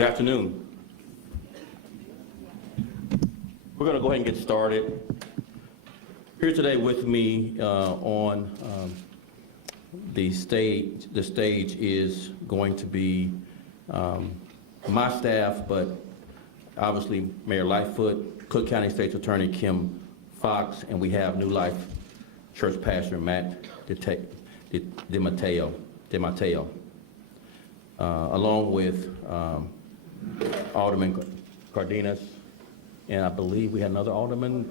Good afternoon. We're going to go ahead and get started. Here today with me on the stage is going to be my staff, but obviously Mayor Lightfoot, Cook County State's Attorney Kim Fox, and we have New Life Church Pastor Matt DeMatteo, along with Alderman Cardenas, and I believe we had another Alderman,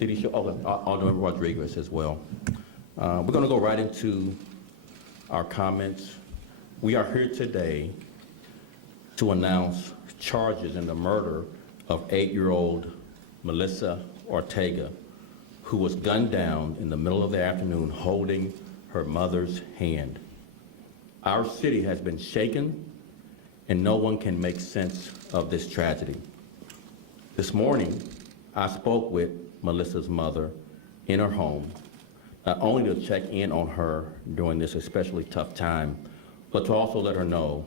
Alderman Rodriguez as well. We're going to go right into our comments. We are here today to announce charges in the murder of 8-year-old Melissa Ortega, who was gunned down in the middle of the afternoon holding her mother's hand. Our city has been shaken, and no one can make sense of this tragedy. This morning, I spoke with Melissa's mother in her home, not only to check in on her during this especially tough time, but to also let her know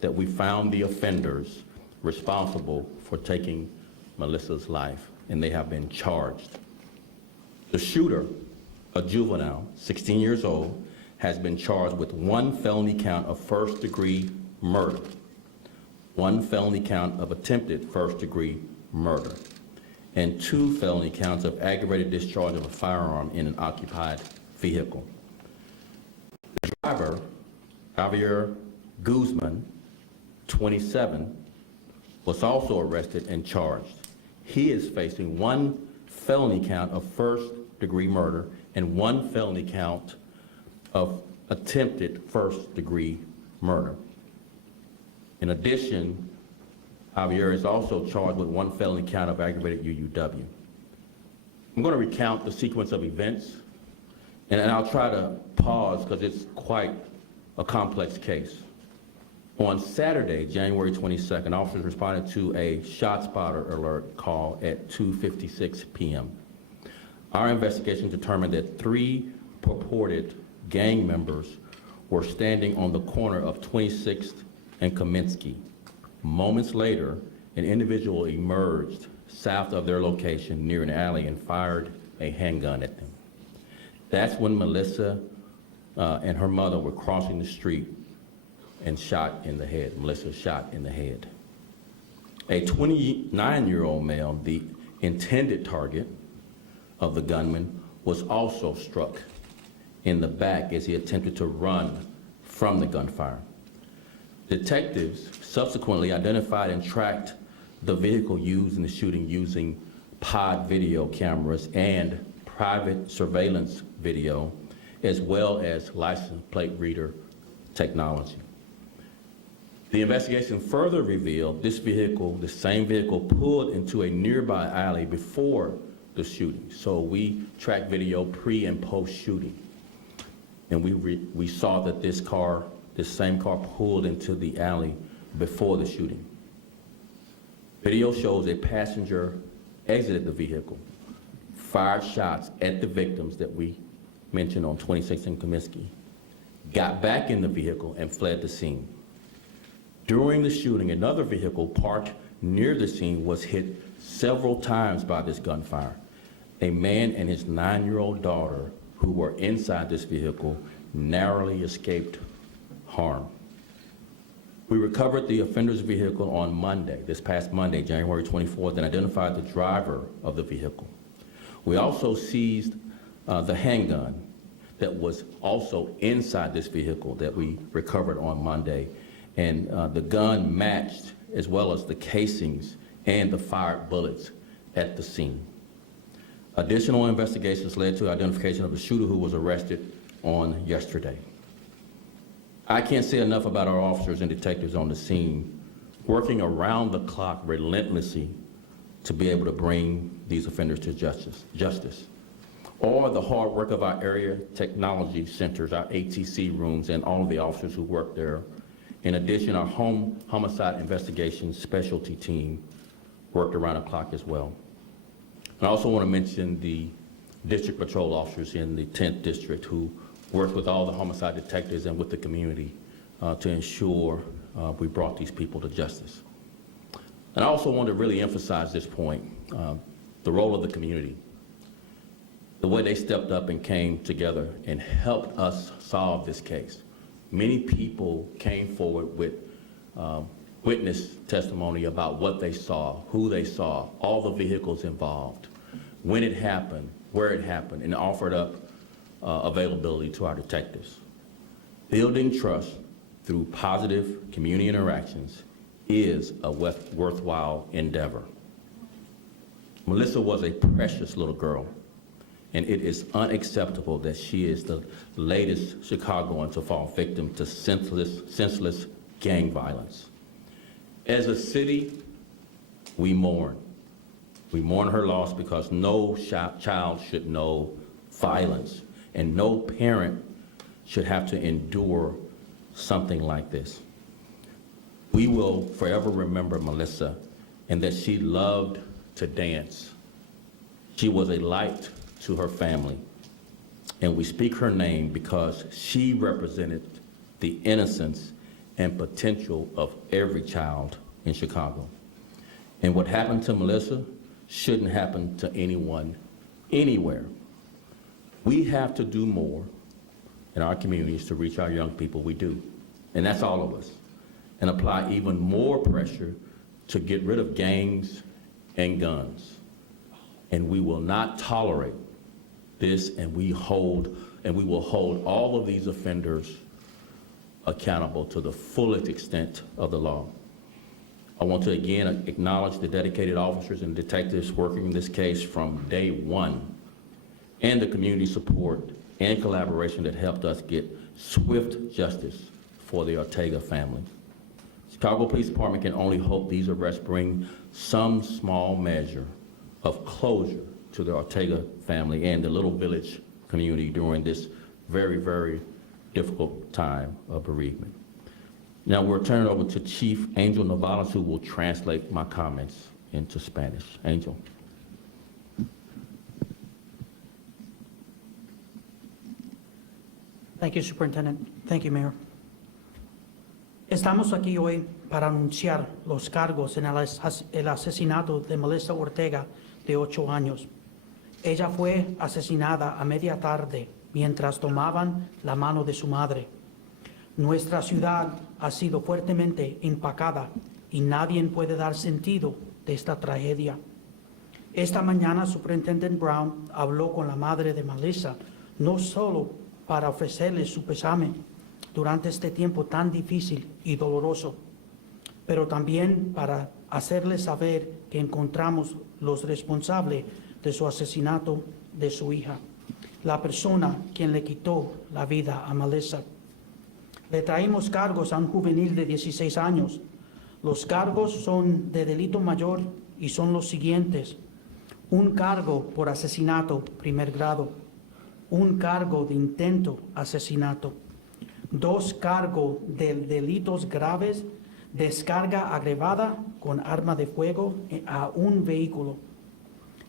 that we found the offenders responsible for taking Melissa's life, and they have been charged. The shooter, a juvenile, 16 years old, has been charged with 1 felony count of first-degree murder, 1 felony count of attempted first-degree murder, and 2 felony counts of aggravated discharge of a firearm in an occupied vehicle. The driver, Javier Guzman, 27, was also arrested and charged. He is facing 1 felony count of first-degree murder and 1 felony count of attempted first-degree murder. In addition, Javier is also charged with 1 felony count of aggravated UUW. I'm going to recount the sequence of events, and I'll try to pause because it's quite a complex case. On Saturday, January 22nd, officers responded to a ShotSpotter alert call at 2:56 p.m. Our investigation determined that 3 purported gang members were standing on the corner of 26th and Kaminsky. Moments later, an individual emerged south of their location near an alley and fired a handgun at them. That's when Melissa and her mother were crossing the street and shot in the head. Melissa shot in the head. A 29-year-old male, the intended target of the gunman, was also struck in the back as he attempted to run from the gunfire. Detectives subsequently identified and tracked the vehicle used in the shooting using pod video cameras and private surveillance video, as well as license plate reader technology. The investigation further revealed this vehicle, the same vehicle, pulled into a nearby alley before the shooting. So we tracked video pre and post shooting. And we saw that this same car pulled into the alley before the shooting. Video shows a passenger exited the vehicle, fired shots at the victims that we mentioned on 26th and Comiskey, got back in the vehicle and fled the scene. During the shooting, another vehicle parked near the scene was hit several times by this gunfire. A man and his 9-year-old daughter who were inside this vehicle narrowly escaped harm. We recovered the offender's vehicle on Monday, this past Monday, January 24th, and identified the driver of the vehicle. We also seized the handgun that was also inside this vehicle that we recovered on Monday, and the gun matched as well as the casings and the fired bullets at the scene. Additional investigations led to identification of the shooter who was arrested on yesterday. I can't say enough about our officers and detectives on the scene, working around the clock relentlessly to be able to bring these offenders to justice. Or the hard work of our area technology centers, our ATC rooms, and all of the officers who work there. In addition, our home homicide investigation specialty team worked around the clock as well. I also want to mention the district patrol officers in the 10th district who worked with all the homicide detectives and with the community to ensure we brought these people to justice. And I also want to really emphasize this point, the role of the community, the way they stepped up and came together and helped us solve this case. Many people came forward with witness testimony about what they saw, who they saw, all the vehicles involved, when it happened, where it happened, and offered up availability to our detectives. Building trust through positive community interactions is a worthwhile endeavor. Melissa was a precious little girl, and it is unacceptable that she is the latest Chicagoan to fall victim to senseless gang violence. As a city, we mourn. We mourn her loss because no child should know violence, and no parent should have to endure something like this. We will forever remember Melissa and that she loved to dance. She was a light to her family, and we speak her name because she represented the innocence and potential of every child in Chicago. And what happened to Melissa shouldn't happen to anyone, anywhere. We have to do more in our communities to reach our young people. We do, and that's all of us, and apply even more pressure to get rid of gangs and guns. And we will not tolerate this, and we will hold all of these offenders accountable to the fullest extent of the law. I want to again acknowledge the dedicated officers and detectives working this case from day one, and the community support and collaboration that helped us get swift justice for the Ortega family. Chicago Police Department can only hope these arrests bring some small measure of closure to the Ortega family and the Little Village community during this very, very difficult time of bereavement. Now we'll turn it over to Chief Angel Navales, who will translate my comments into Spanish. Angel. Thank you, Superintendent. Thank you, Mayor. Estamos aquí hoy para anunciar los cargos en el asesinato de Melissa Ortega, de 8 años. Ella fue asesinada a media tarde mientras tomaban la mano de su madre. Nuestra ciudad ha sido fuertemente impactada y nadie puede dar sentido de esta tragedia. Esta mañana, Superintendente Brown habló con la madre de Melissa, no solo para ofrecerle su pésame durante este tiempo tan difícil y doloroso, pero también para hacerle saber que encontramos los responsables de su asesinato de su hija, la persona quien le quitó la vida a Melissa. Le traímos cargos a un juvenil de 16 años. Los cargos son de delito mayor y son los siguientes: un cargo por asesinato primer grado, un cargo de intento asesinato, 2 cargos de delitos graves, descarga agravada con arma de fuego a un vehículo.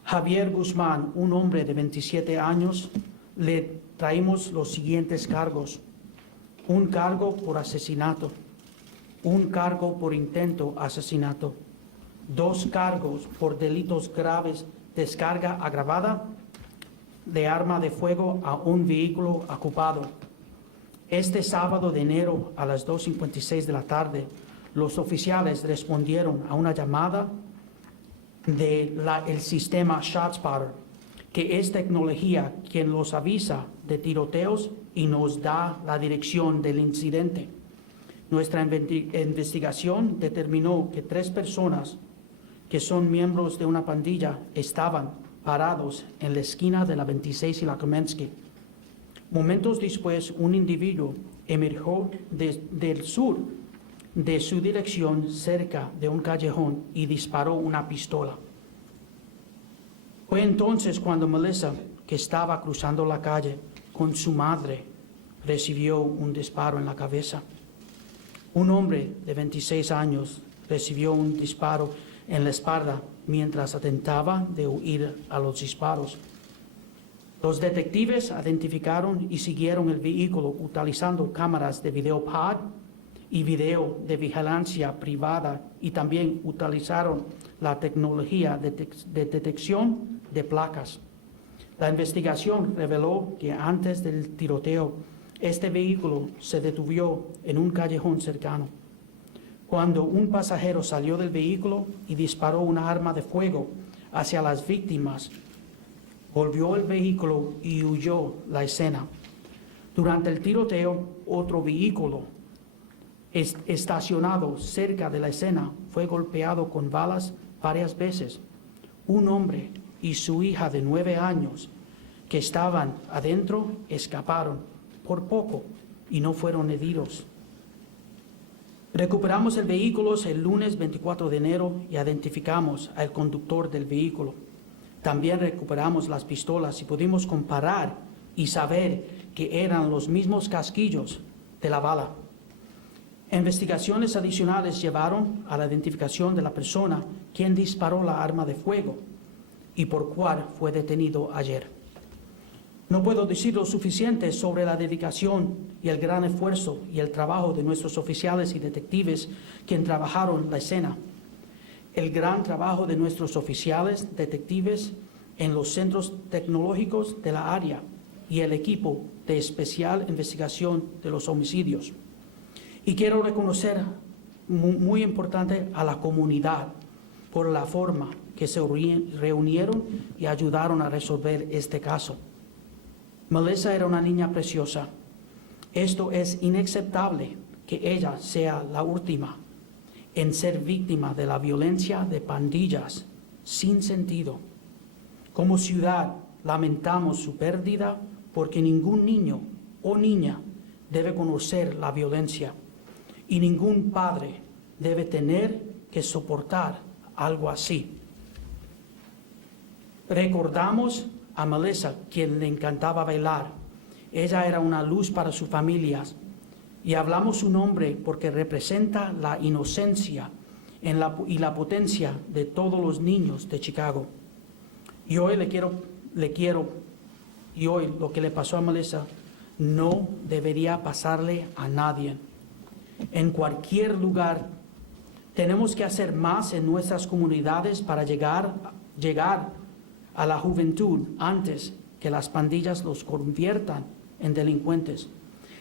Javier Guzmán, un hombre de 27 años, le traemos los siguientes cargos: un cargo por asesinato, un cargo por intento asesinato, 2 cargos por delitos graves, descarga agravada de arma de fuego a un vehículo ocupado. Este sábado de enero a las 2:56 de la tarde, los oficiales respondieron a una llamada del sistema ShotSpotter, que es tecnología quien los avisa de tiroteos y nos da la dirección del incidente. Nuestra investigación determinó que 3 personas que son miembros de una pandilla estaban parados en la esquina de la 26 y la Komensky. Momentos después, un individuo emergió del sur de su dirección cerca de un callejón y disparó una pistola. Fue entonces cuando Melissa, que estaba cruzando la calle con su madre, recibió un disparo en la cabeza. Un hombre de 26 años recibió un disparo en la espalda mientras intentaba de huir a los disparos. Los detectives identificaron y siguieron el vehículo utilizando cámaras de video pod y video de vigilancia privada y también utilizaron la tecnología de detección de placas. La investigación reveló que antes del tiroteo, este vehículo se detuvo en un callejón cercano. Cuando un pasajero salió del vehículo y disparó una arma de fuego hacia las víctimas, volvió el vehículo y huyó la escena. Durante el tiroteo, otro vehículo estacionado cerca de la escena fue golpeado con balas varias veces. Un hombre y su hija de 9 años que estaban adentro escaparon por poco y no fueron heridos. Recuperamos el vehículo el lunes 24 de enero y identificamos al conductor del vehículo. También recuperamos las pistolas y pudimos comparar y saber que eran los mismos casquillos de la bala. Investigaciones adicionales llevaron a la identificación de la persona quien disparó la arma de fuego y por cual fue detenido ayer. No puedo decir lo suficiente sobre la dedicación y el gran esfuerzo y el trabajo de nuestros oficiales y detectives quienes trabajaron la escena. El gran trabajo de nuestros oficiales, detectives en los centros tecnológicos de la área y el equipo de especial investigación de los homicidios. Y quiero reconocer, muy importante, a la comunidad por la forma que se reunieron y ayudaron a resolver este caso. Melissa era una niña preciosa. Esto es inaceptable que ella sea la última en ser víctima de la violencia de pandillas sin sentido. Como ciudad, lamentamos su pérdida porque ningún niño o niña debe conocer la violencia y ningún padre debe tener que soportar algo así. Recordamos a Melissa, quien le encantaba bailar. Ella era una luz para su familia y hablamos su nombre porque representa la inocencia y la potencia de todos los niños de Chicago. Y hoy y hoy lo que le pasó a Melissa no debería pasarle a nadie. En cualquier lugar tenemos que hacer más en nuestras comunidades para llegar a la juventud antes que las pandillas los conviertan en delincuentes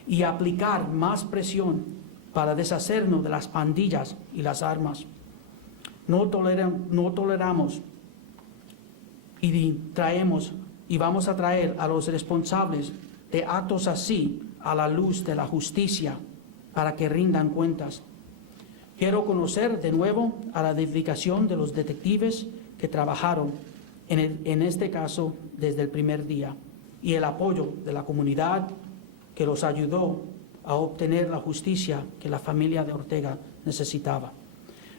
y aplicar más presión para deshacernos de las pandillas y las armas. No toleramos y vamos a traer a los responsables de actos así a la luz de la justicia para que rindan cuentas. Quiero conocer de nuevo a la dedicación de los detectives que trabajaron en este caso desde el primer día y el apoyo de la comunidad que los ayudó a obtener la justicia que la familia de Ortega necesitaba.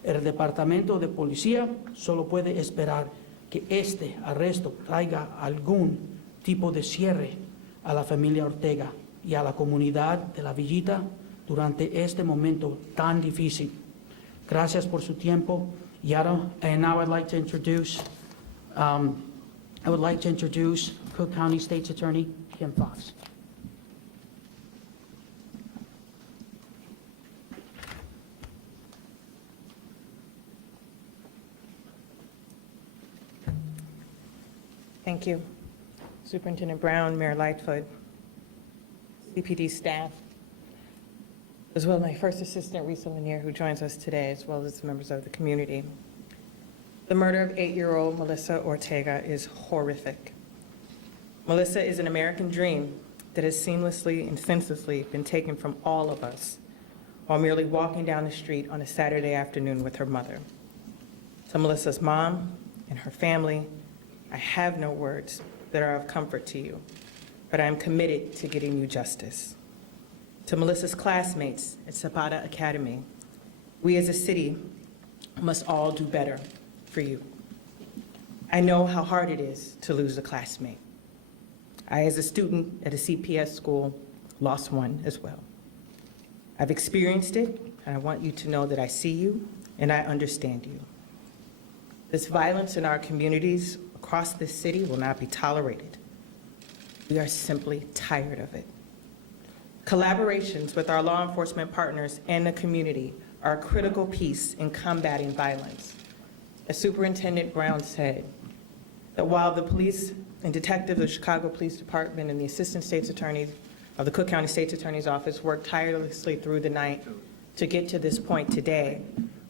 El Departamento de Policía solo puede esperar que este arresto traiga algún tipo de cierre a la familia Ortega y a la comunidad de La Villita durante este momento tan difícil. Gracias por su tiempo. Y ahora, and now I'd like to introduce Cook County State's Attorney Kim Fox. Thank you. Superintendent Brown, Mayor Lightfoot, CPD staff, as well as my first assistant, Risa Lanier, who joins us today, as well as members of the community. The murder of 8-year-old Melissa Ortega is horrific. Melissa is an American dream that has seamlessly and senselessly been taken from all of us while merely walking down the street on a Saturday afternoon with her mother. To Melissa's mom and her family, I have no words that are of comfort to you, but I am committed to getting you justice. To Melissa's classmates at Zapata Academy, we as a city must all do better for you. I know how hard it is to lose a classmate. I, as a student at a CPS school, lost one as well. I've experienced it, and I want you to know that I see you and I understand you. This violence in our communities across this city will not be tolerated. We are simply tired of it. Collaborations with our law enforcement partners and the community are a critical piece in combating violence. As Superintendent Brown said, that while the police and detectives of the Chicago Police Department and the Assistant State's Attorneys of the Cook County State's Attorney's Office worked tirelessly through the night to get to this point today,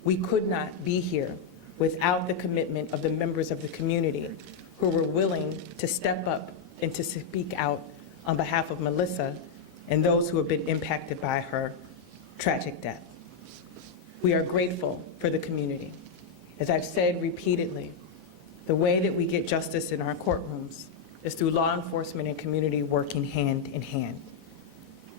we could not be here without the commitment of the members of the community who were willing to step up and to speak out on behalf of Melissa and those who have been impacted by her tragic death. We are grateful for the community. As I've said repeatedly, the way that we get justice in our courtrooms is through law enforcement and community working hand in hand.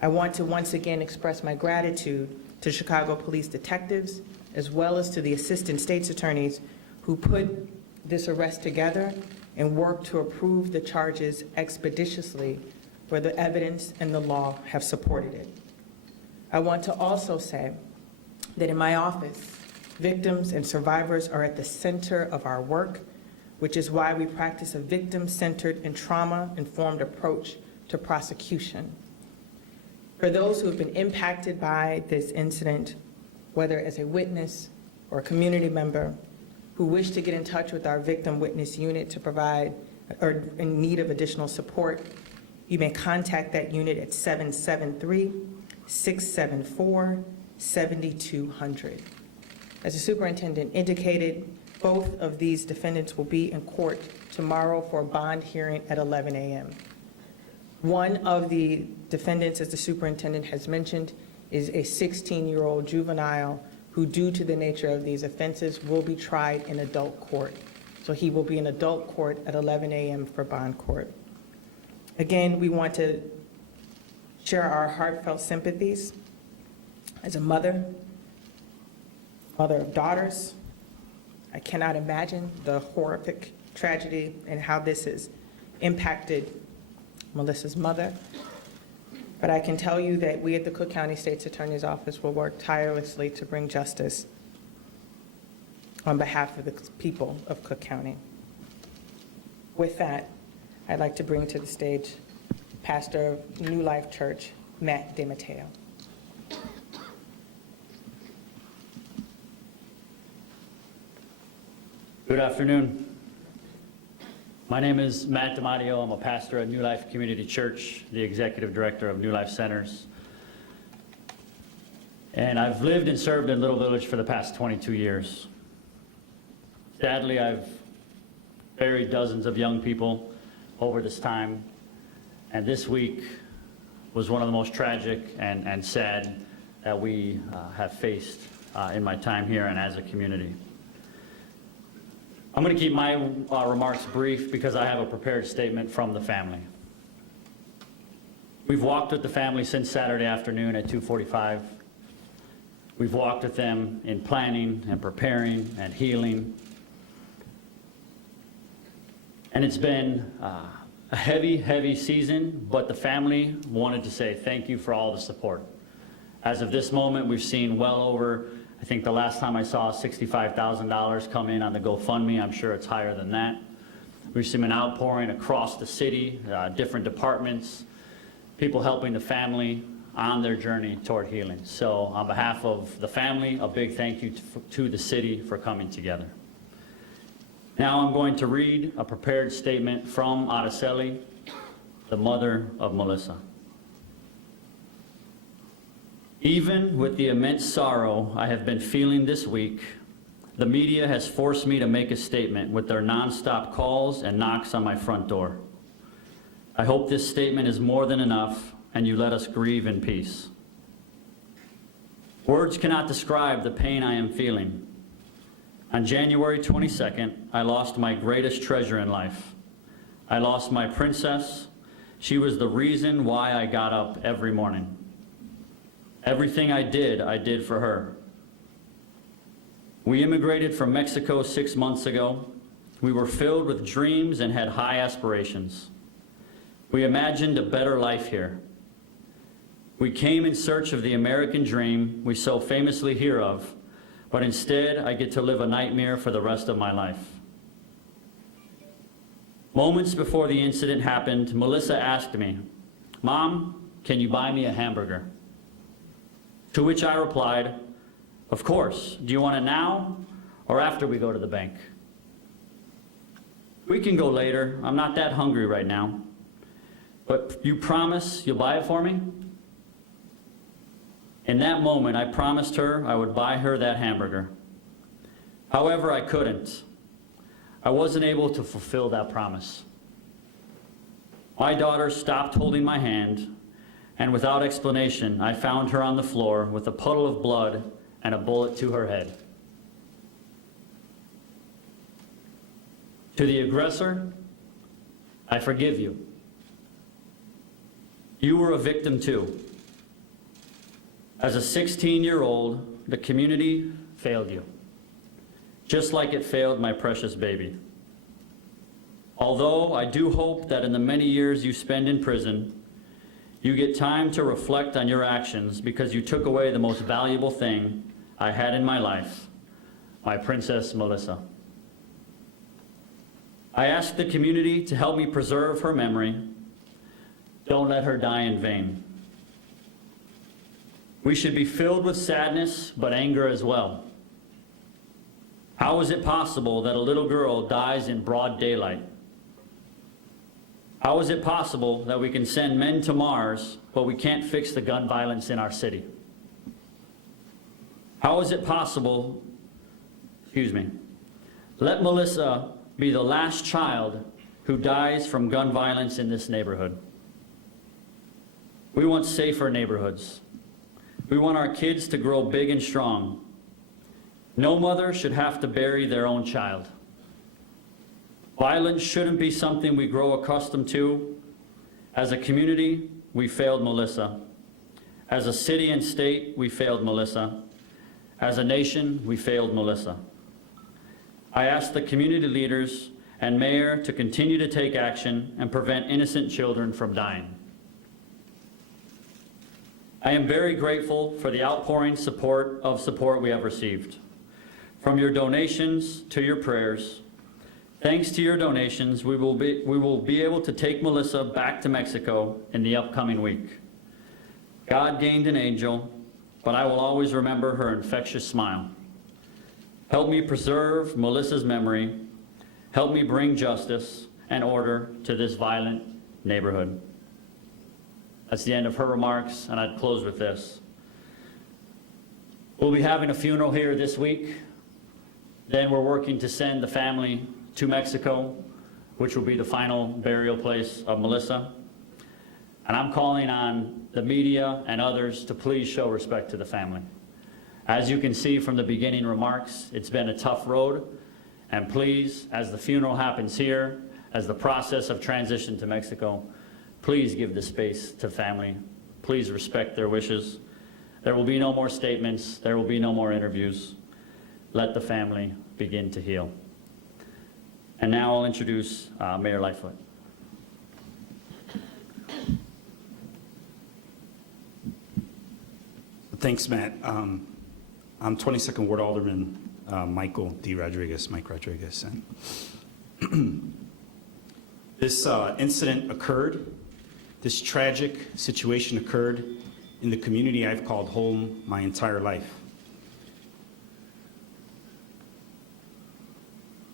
I want to once again express my gratitude to Chicago police detectives, as well as to the assistant state's attorneys who put this arrest together and worked to approve the charges expeditiously where the evidence and the law have supported it. I want to also say that in my office, victims and survivors are at the center of our work, which is why we practice a victim-centered and trauma-informed approach to prosecution. For those who have been impacted by this incident, whether as a witness or a community member, who wish to get in touch with our victim witness unit to provide or in need of additional support, you may contact that unit at 773-674-7200. As the superintendent indicated, both of these defendants will be in court tomorrow for a bond hearing at 11 a.m. One of the defendants, as the superintendent has mentioned, is a 16-year-old juvenile who, due to the nature of these offenses, will be tried in adult court. So he will be in adult court at 11 a.m. for bond court. Again, we want to share our heartfelt sympathies as a mother of daughters. I cannot imagine the horrific tragedy and how this has impacted Melissa's mother. But I can tell you that we at the Cook County State's Attorney's Office will work tirelessly to bring justice on behalf of the people of Cook County. With that, I'd like to bring to the stage Pastor of New Life Church, Matt DeMatteo. Good afternoon. My name is Matt DeMatteo. I'm a pastor at New Life Community Church, the executive director of New Life Centers. And I've lived and served in Little Village for the past 22 years. Sadly, I've buried dozens of young people over this time. And this week was one of the most tragic and sad that we have faced in my time here and as a community. I'm going to keep my remarks brief because I have a prepared statement from the family. We've walked with the family since Saturday afternoon at 2:45. We've walked with them in planning and preparing and healing. And it's been a heavy, heavy season, but the family wanted to say thank you for all the support. As of this moment, we've seen well over, I think the last time I saw $65,000 come in on the GoFundMe. I'm sure it's higher than that. We've seen an outpouring across the city, different departments, people helping the family on their journey toward healing. So on behalf of the family, a big thank you to the city for coming together. Now I'm going to read a prepared statement from Araceli, the mother of Melissa. Even with the immense sorrow I have been feeling this week, the media has forced me to make a statement with their nonstop calls and knocks on my front door. I hope this statement is more than enough and you let us grieve in peace. Words cannot describe the pain I am feeling. On January 22nd, I lost my greatest treasure in life. I lost my princess. She was the reason why I got up every morning. Everything I did for her. We immigrated from Mexico 6 months ago. We were filled with dreams and had high aspirations. We imagined a better life here. We came in search of the American dream we so famously hear of, but instead I get to live a nightmare for the rest of my life. Moments before the incident happened, Melissa asked me, "Mom, can you buy me a hamburger? To which I replied, of course. Do you want it now or after we go to the bank? We can go later. I'm not that hungry right now. But you promise you'll buy it for me? In that moment, I promised her I would buy her that hamburger. However, I couldn't. I wasn't able to fulfill that promise. My daughter stopped holding my hand, and without explanation, I found her on the floor with a puddle of blood and a bullet to her head. To the aggressor, I forgive you. You were a victim too. As a 16-year-old, the community failed you, just like it failed my precious baby. Although I do hope that in the many years you spend in prison, you get time to reflect on your actions because you took away the most valuable thing I had in my life, my princess Melissa. I ask the community to help me preserve her memory. Don't let her die in vain. We should be filled with sadness, but anger as well. How is it possible that a little girl dies in broad daylight? How is it possible that we can send men to Mars, but we can't fix the gun violence in our city? How is it possible, let Melissa be the last child who dies from gun violence in this neighborhood. We want safer neighborhoods. We want our kids to grow big and strong. No mother should have to bury their own child. Violence shouldn't be something we grow accustomed to. As a community, we failed Melissa. As a city and state, we failed Melissa. As a nation, we failed Melissa. I ask the community leaders and mayor to continue to take action and prevent innocent children from dying. I am very grateful for the outpouring support we have received. From your donations to your prayers, thanks to your donations, we will be able to take Melissa back to Mexico in the upcoming week. God gained an angel, but I will always remember her infectious smile. Help me preserve Melissa's memory. Help me bring justice and order to this violent neighborhood. That's the end of her remarks, and I'd close with this. We'll be having a funeral here this week. Then we're working to send the family to Mexico, which will be the final burial place of Melissa. And I'm calling on the media and others to please show respect to the family. As you can see from the beginning remarks, it's been a tough road. And please, as the funeral happens here, as the process of transition to Mexico, please give the space to family. Please respect their wishes. There will be no more statements. There will be no more interviews. Let the family begin to heal. And now I'll introduce Mayor Lightfoot. Thanks, Matt. I'm 22nd Ward Alderman Mike Rodriguez. And this incident occurred, this tragic situation occurred in the community I've called home my entire life.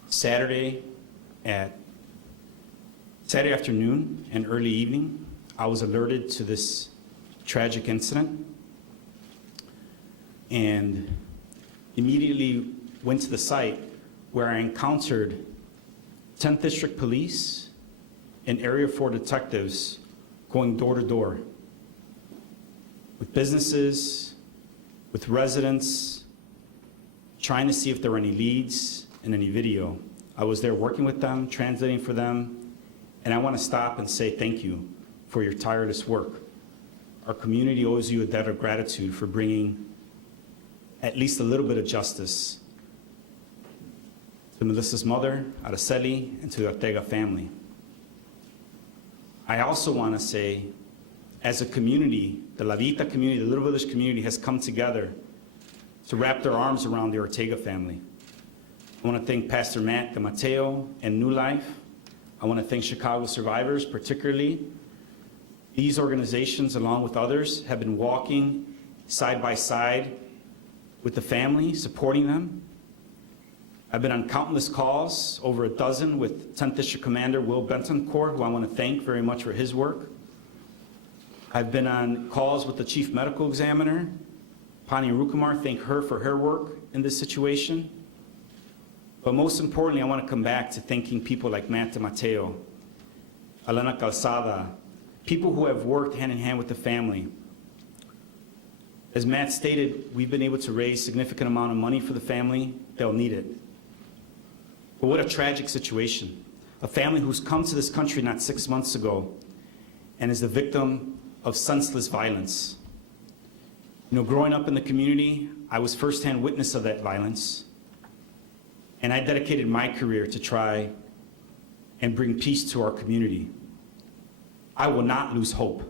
Saturday afternoon and early evening, I was alerted to this tragic incident and immediately went to the site where I encountered 10th District Police and Area 4 detectives going door to door with businesses, with residents, trying to see if there were any leads and any video. I was there working with them, translating for them, and I want to stop and say thank you for your tireless work. Our community owes you a debt of gratitude for bringing at least a little bit of justice to Melissa's mother, Araceli, and to the Ortega family. I also want to say, as a community, the La Vita community, the Little Village community has come together to wrap their arms around the Ortega family. I want to thank Pastor Matt DeMatteo and New Life. I want to thank Chicago Survivors, particularly These organizations, along with others, have been walking side by side with the family, supporting them. I've been on countless calls, over a dozen, with 10th District Commander Will Bentoncourt, who I want to thank very much for his work. I've been on calls with the Chief Medical Examiner, Pani Rukumar, thank her for her work in this situation. But most importantly, I want to come back to thanking people like Matt DeMatteo, Elena Calzada, people who have worked hand in hand with the family. As Matt stated, we've been able to raise a significant amount of money for the family. They'll need it. But what a tragic situation. A family who's come to this country not 6 months ago and is the victim of senseless violence. You know, growing up in the community, I was firsthand witness of that violence. And I dedicated my career to try and bring peace to our community. I will not lose hope.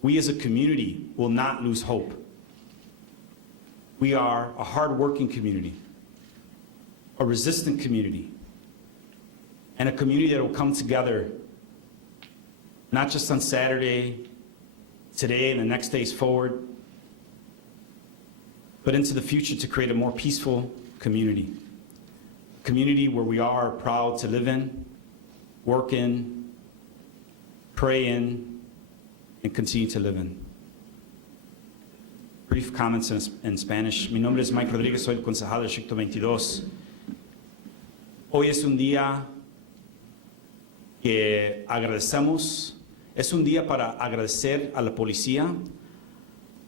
We as a community will not lose hope. We are a hardworking community, a resistant community, and a community that will come together, not just on Saturday, today, and the next days forward, but into the future to create a more peaceful community. A community where we are proud to live in, work in, pray in, and continue to live in. Brief comments in Spanish. Mi nombre es Mike Rodríguez, soy el concejal del Distrito 22. Hoy es un día que agradecemos, es un día para agradecer a la policía.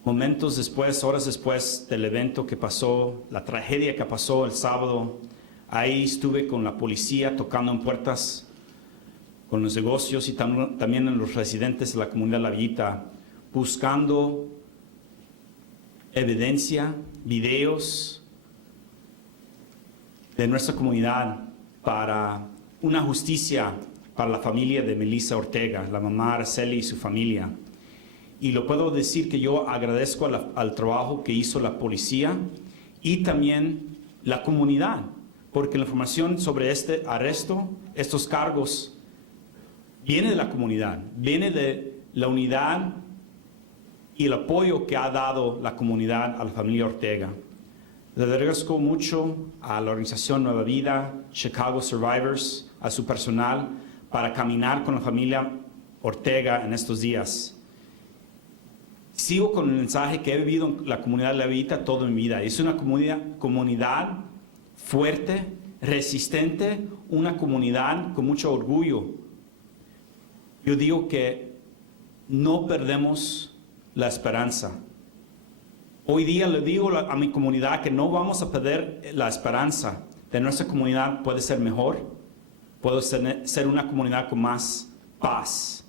Momentos después, horas después del evento que pasó, la tragedia que pasó el sábado, ahí estuve con la policía tocando en puertas con los negocios y también en los residentes de la comunidad La Villita, buscando evidencia, videos de nuestra comunidad para una justicia para la familia de Melissa Ortega, la mamá Araceli y su familia. Y lo puedo decir que yo agradezco al trabajo que hizo la policía y también la comunidad, porque la información sobre este arresto, estos cargos, viene de la comunidad, viene de la unidad y el apoyo que ha dado la comunidad a la familia Ortega. Le agradezco mucho a la organización Nueva Vida, Chicago Survivors, a su personal, para caminar con la familia Ortega en estos días. Sigo con el mensaje que he vivido en la comunidad de La Villita toda mi vida. Es una comunidad fuerte, resistente, una comunidad con mucho orgullo. Yo digo que no perdemos la esperanza. Hoy día le digo a mi comunidad que no vamos a perder la esperanza de nuestra comunidad puede ser mejor, puede ser una comunidad con más paz.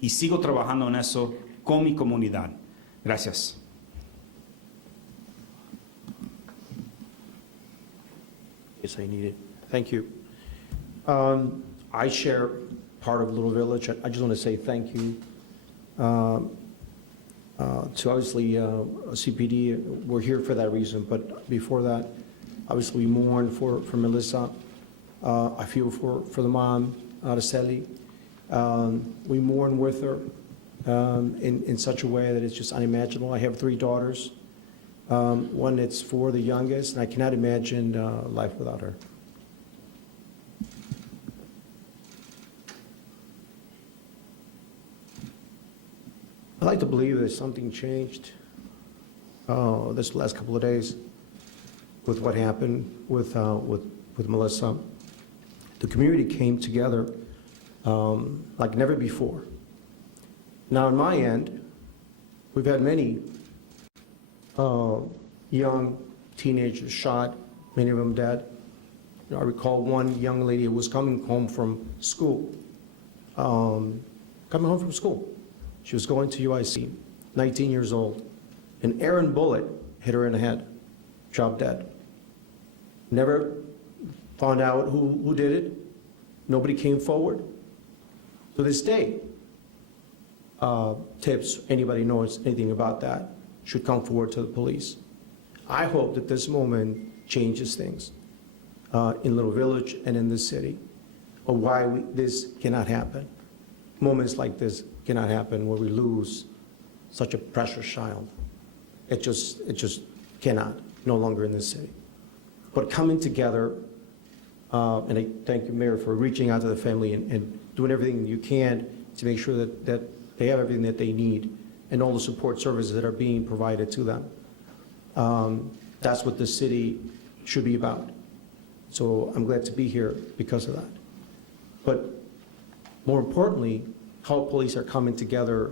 Y sigo trabajando en eso con mi comunidad. Gracias. Yes, I need it. Thank you. I share part of Little Village. I just want to say thank you to obviously CPD. We're here for that reason, but before that, obviously we mourn for Melissa. I feel for the mom, Araceli. We mourn with her in such a way that it's just unimaginable. I have 3 daughters. One that's 4, the youngest, and I cannot imagine life without her. I'd like to believe that something changed this last couple of days with what happened with Melissa. The community came together like never before. Now, on my end, we've had many young teenagers shot, many of them dead. You know, I recall one young lady who was coming home from school. She was going to UIC, 19 years old. An errant bullet hit her in the head, dropped dead. Never found out who did it. Nobody came forward. To this day, tips, anybody knows anything about that, should come forward to the police. I hope that this moment changes things in Little Village and in this city, of why this cannot happen. Moments like this cannot happen where we lose such a precious child. It just cannot, no longer in this city. But coming together, and I thank you, Mayor, for reaching out to the family and doing everything you can to make sure that they have everything that they need and all the support services that are being provided to them. That's what the city should be about. So I'm glad to be here because of that. But more importantly, how police are coming together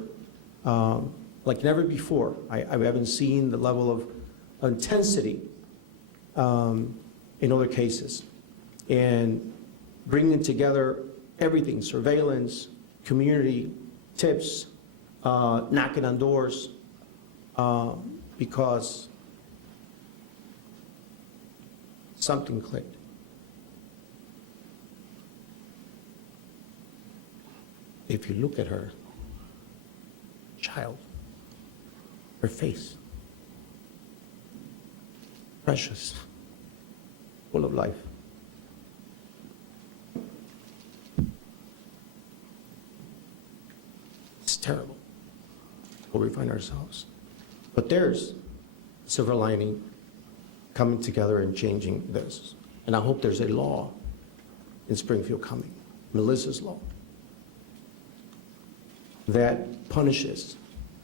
like never before. I haven't seen the level of intensity in other cases. And bringing together everything, surveillance, community, tips, knocking on doors, because something clicked. If you look at her child, her face, precious, full of life. It's terrible where we find ourselves. But there's a silver lining coming together and changing this. And I hope there's a law in Springfield coming, Melissa's law, that punishes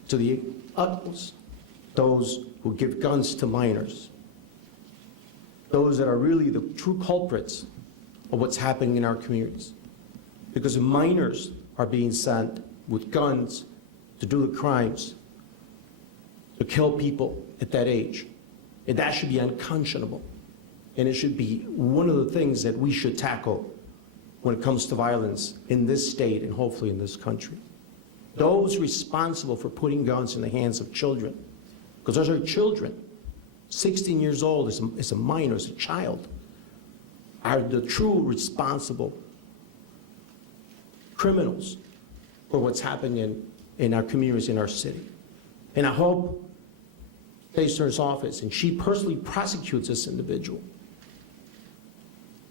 to the utmost those who give guns to minors, those that are really the true culprits of what's happening in our communities. Because minors are being sent with guns to do the crimes, to kill people at that age. And that should be unconscionable. And it should be one of the things that we should tackle when it comes to violence in this state and hopefully in this country. Those responsible for putting guns in the hands of children, because those are children, 16 years old is a minor, is a child, are the true responsible criminals for what's happening in our communities, in our city. And I hope State Attorney's Office, and she personally prosecutes this individual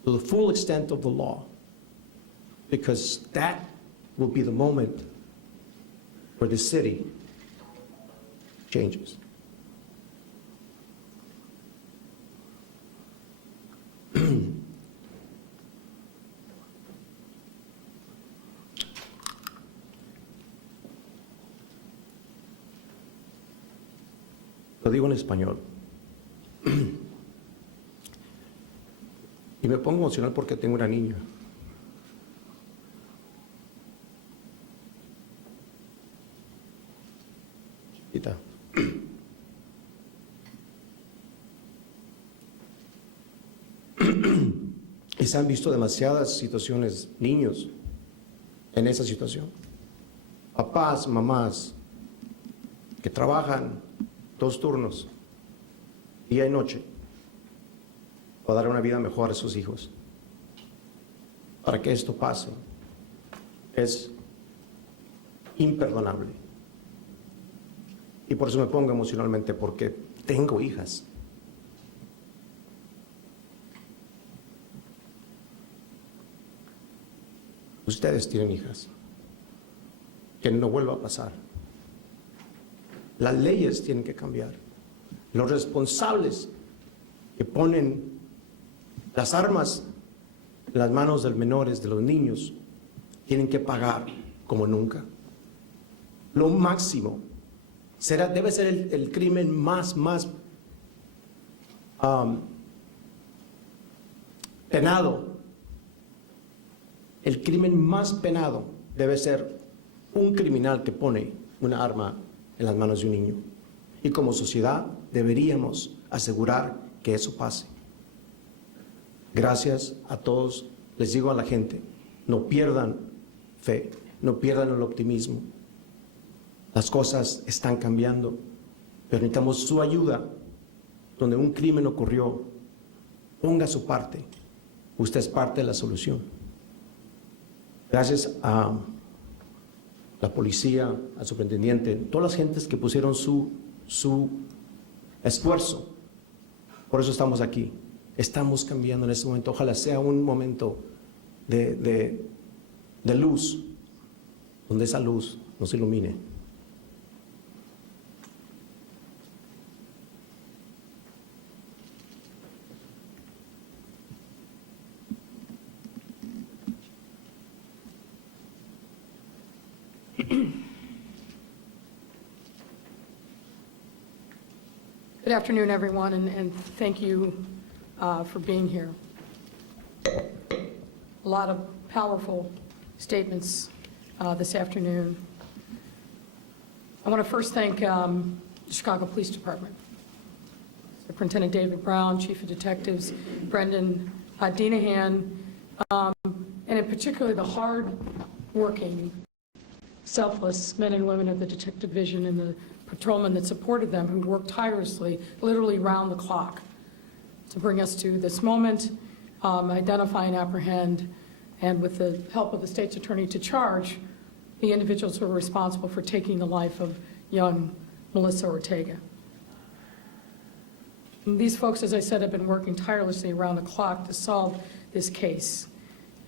to the full extent of the law, because that will be the moment where the city changes. Lo digo en español. Y me pongo emocional porque tengo una niña. Chiquita. Y se han visto demasiadas situaciones, niños, en esa situación. Papás, mamás, que trabajan 2 turnos, día y noche, para dar una vida mejor a sus hijos. Para que esto pase, es imperdonable. Y por eso me pongo emocionalmente, porque tengo hijas. Ustedes tienen hijas. Que no vuelva a pasar. Las leyes tienen que cambiar. Los responsables que ponen las armas en las manos de los menores, de los niños, tienen que pagar como nunca. Lo máximo debe ser el crimen más penado. El crimen más penado debe ser un criminal que pone una arma en las manos de un niño. Y como sociedad deberíamos asegurar que eso pase. Gracias a todos. Les digo a la gente, no pierdan fe, no pierdan el optimismo. Las cosas están cambiando, pero necesitamos su ayuda. Donde un crimen ocurrió, ponga su parte. Usted es parte de la solución. Gracias a la policía, al superintendente, todas las gentes que pusieron su esfuerzo. Por eso estamos aquí. Estamos cambiando en este momento. Ojalá sea un momento de luz, donde esa luz Nos ilumine. Good afternoon, everyone, and thank you for being here. A lot of powerful statements this afternoon. I want to first thank the Chicago Police Department, Superintendent David Brown, Chief of Detectives Brendan Dinahan, and in particular the hard-working, selfless men and women of the Detective Division and the patrolmen that supported them, who worked tirelessly, literally round the clock, to bring us to this moment, identify and apprehend, and with the help of the state's attorney, to charge the individuals who were responsible for taking the life of young Melissa Ortega. And these folks, as I said, have been working tirelessly around the clock to solve this case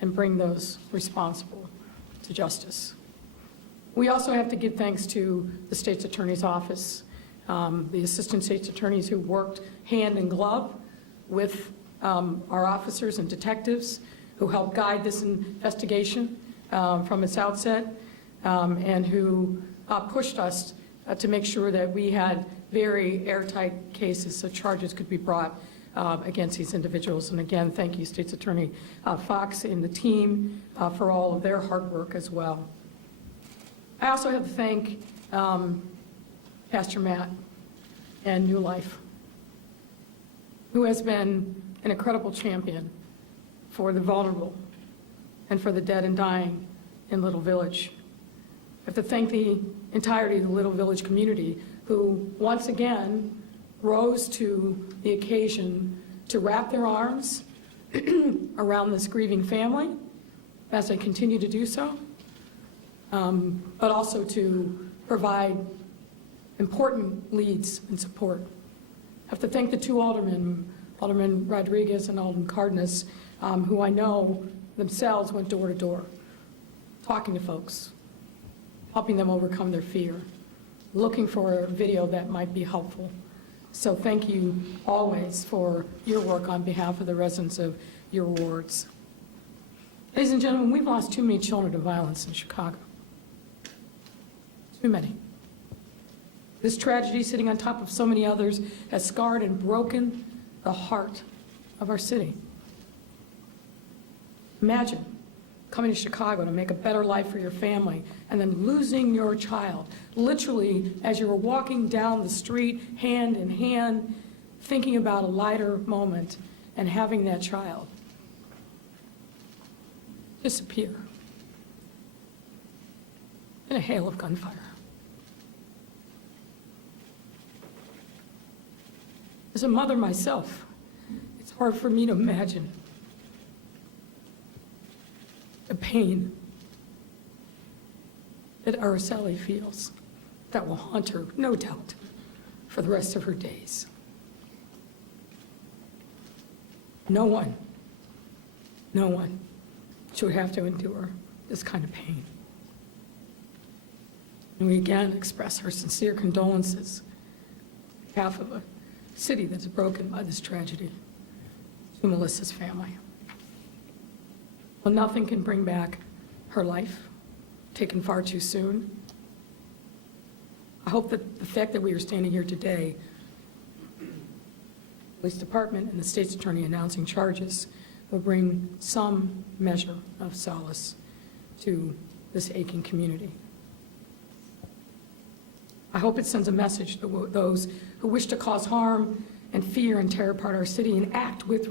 and bring those responsible to justice. We also have to give thanks to the state's attorney's office, the assistant state's attorneys who worked hand in glove with our officers and detectives who helped guide this investigation from its outset, and who pushed us to make sure that we had very airtight cases so charges could be brought against these individuals. And again, thank you, State's Attorney Fox and the team for all of their hard work as well. I also have to thank Pastor Matt and New Life, who has been an incredible champion for the vulnerable and for the dead and dying in Little Village. I have to thank the entirety of the Little Village community, who once again rose to the occasion to wrap their arms around this grieving family, as they continue to do so, but also to provide important leads and support. I have to thank the two aldermen, Alderman Rodriguez and Alderman Cardenas, who I know themselves went door to door, talking to folks, helping them overcome their fear, looking for a video that might be helpful. So thank you always for your work on behalf of the residents of your wards. Ladies and gentlemen, we've lost too many children to violence in Chicago. Too many. This tragedy, sitting on top of so many others, has scarred and broken the heart of our city. Imagine coming to Chicago to make a better life for your family and then losing your child, literally as you were walking down the street, hand in hand, thinking about a lighter moment and having that child disappear in a hail of gunfire. As a mother myself, it's hard for me to imagine the pain that Araceli feels that will haunt her, no doubt, for the rest of her days. No one should have to endure this kind of pain. And we again express our sincere condolences on behalf of a city that's broken by this tragedy to Melissa's family. Well, nothing can bring back her life, taken far too soon. I hope that the fact that we are standing here today, the police department and the state's attorney announcing charges, will bring some measure of solace to this aching community. I hope it sends a message to those who wish to cause harm and fear and tear apart our city and act with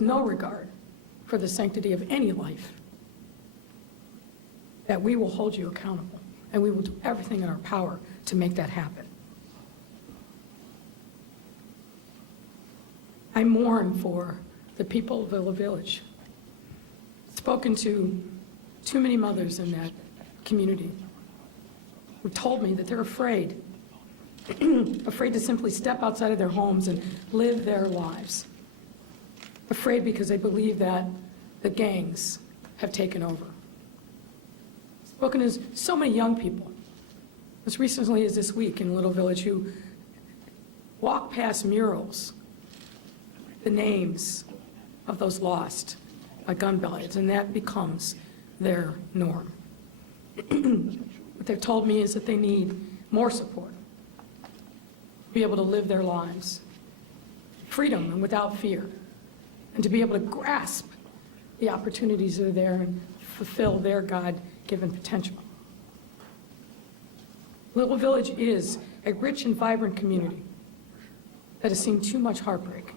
no regard for the sanctity of any life, that we will hold you accountable and we will do everything in our power to make that happen. I mourn for the people of Little Village. I've spoken to too many mothers in that community who told me that they're afraid, afraid to simply step outside of their homes and live their lives. Afraid because they believe that the gangs have taken over. spoken to so many young people, as recently as this week in Little Village, who walk past murals, the names of those lost by gun violence, and that becomes their norm. What they've told me is that they need more support, to be able to live their lives, freedom and without fear, and to be able to grasp the opportunities that are there and fulfill their God-given potential. Little Village is a rich and vibrant community that has seen too much heartbreak.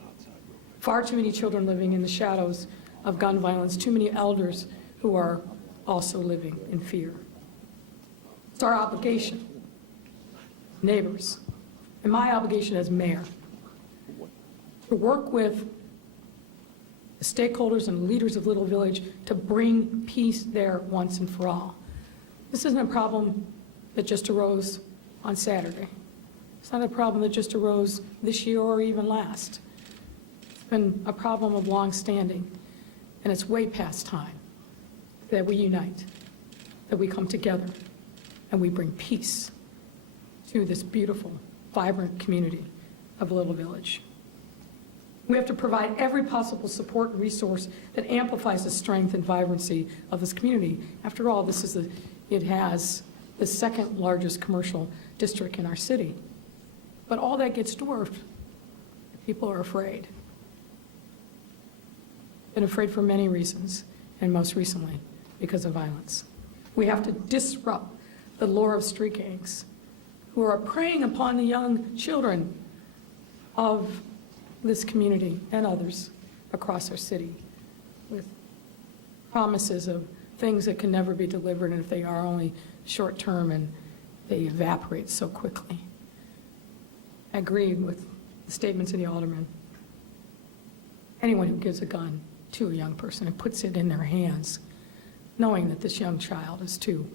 Far too many children living in the shadows of gun violence, too many elders who are also living in fear. It's our obligation, neighbors, and my obligation as mayor, to work with the stakeholders and leaders of Little Village to bring peace there once and for all. This isn't a problem that just arose on Saturday. It's not a problem that just arose this year or even last. It's been a problem of long standing, and it's way past time that we unite, that we come together, and we bring peace to this beautiful, vibrant community of Little Village. We have to provide every possible support and resource that amplifies the strength and vibrancy of this community. After all, it has the second largest commercial district in our city. But all that gets dwarfed if people are afraid. Been afraid for many reasons, and most recently, because of violence. We have to disrupt the lure of street gangs who are preying upon the young children of this community and others across our city with promises of things that can never be delivered, and if they are, only short-term, and they evaporate so quickly. I agree with the statements of the alderman. Anyone who gives a gun to a young person and puts it in their hands, knowing that this young child is too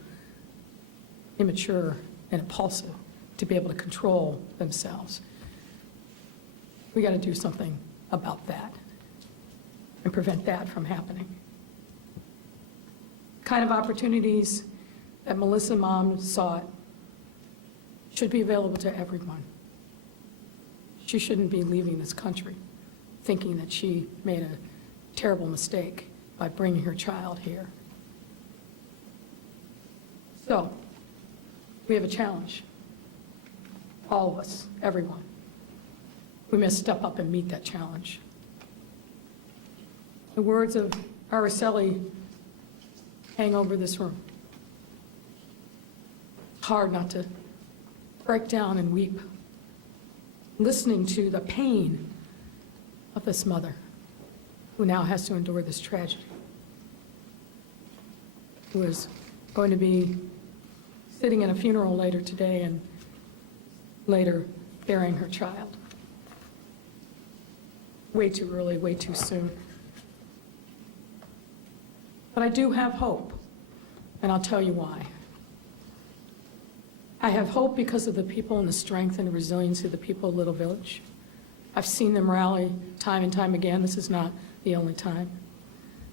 immature and impulsive to be able to control themselves, we got to do something about that and prevent that from happening. The kind of opportunities that Melissa mom sought should be available to everyone. She shouldn't be leaving this country thinking that she made a terrible mistake by bringing her child here. So, we have a challenge. All of us, everyone. We must step up and meet that challenge. The words of Araceli hang over this room. It's hard not to break down and weep, listening to the pain of this mother who now has to endure this tragedy, who is going to be sitting in a funeral later today and later burying her child. Way too early, way too soon. But I do have hope, and I'll tell you why. I have hope because of the people and the strength and the resiliency of the people of Little Village. I've seen them rally time and time again. This is not the only time.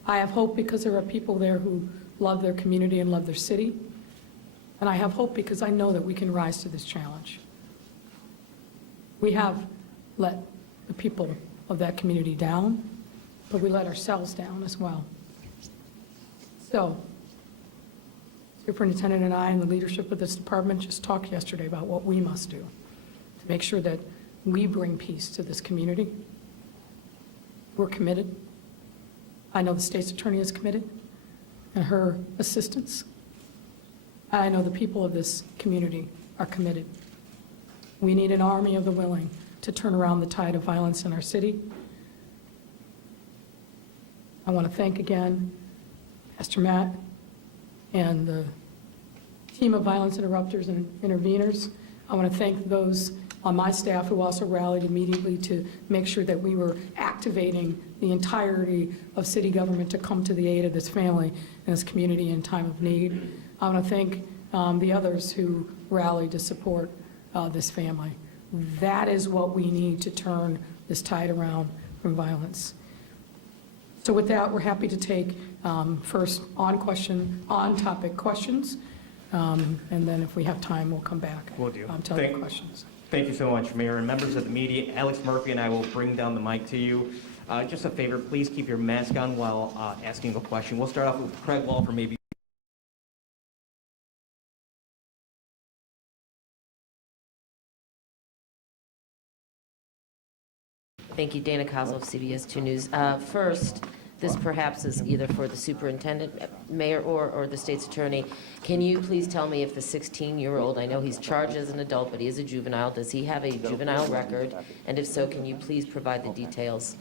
I have hope because there are people there who love their community and love their city. And I have hope because I know that we can rise to this challenge. We have let the people of that community down, but we let ourselves down as well. So, Superintendent and I and the leadership of this department just talked yesterday about what we must do to make sure that we bring peace to this community. We're committed. I know the state's attorney is committed, and her assistants. I know the people of this community are committed. We need an army of the willing to turn around the tide of violence in our city. I want to thank again Pastor Matt and the team of violence interrupters and interveners. I want to thank those on my staff who also rallied immediately to make sure that we were activating the entirety of city government to come to the aid of this family and this community in time of need. I want to thank the others who rallied to support this family. That is what we need to turn this tide around from violence. So with that, we're happy to take first on-topic questions, and then if we have time, we'll come back Will do. to other questions. Thank you so much, Mayor, and members of the media. Alex Murphy and I will bring down the mic to you. Just a favor, please keep your mask on while asking a question. We'll start off with Craig Wall for maybe. Thank you, Dana Kozlov, CBS 2 News. First, this perhaps is either for the superintendent, mayor, or the state's attorney. Can you please tell me if the 16-year-old, I know he's charged as an adult, but he is a juvenile, does he have a juvenile record? And if so, can you please provide the details?